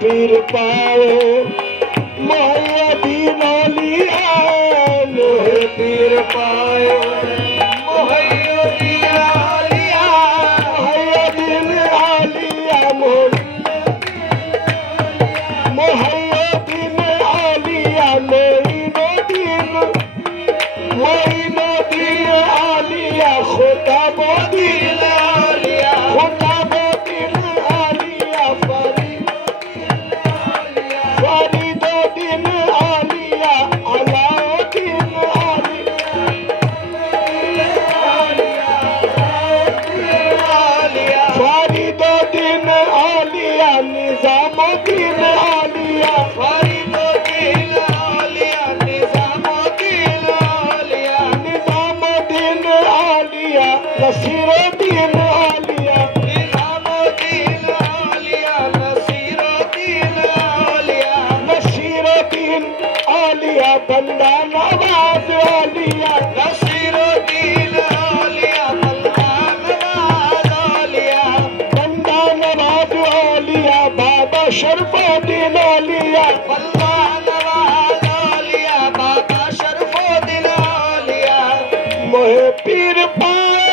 पीर पाओ मोहल्ला दीन लिया मोहे पीर पाओ मोहल्ला दीन लिया मोहल्ला दीन लिया मोहल्ला दीन लिया मोइनो दीन लिया खुदा मोदीन लिया खुदा मोदीन लिया फरीदुद्दीन आलिया अलाउद्दीन आलिया फरीदुद्दीन आलिया निजामुद्दीन आलिया फरीदुद्दीन आलिया निजामुद्दीन आलिया निजामुद्दीन आलिया नसीरुद्दीन आलिया निजामुद्दीन आलिया नसीरुद्दीन नसीरुद्दीन आलिया बंदा नवाज आलिया नसीरुद्दीन आलिया बंदा नवाज आलिया बंदा नवाज आलिया बाबा शरफुद्दीन आलिया बंदा नवाज आलिया बाबा शरफुद्दीन आलिया मोहे पीर पाओ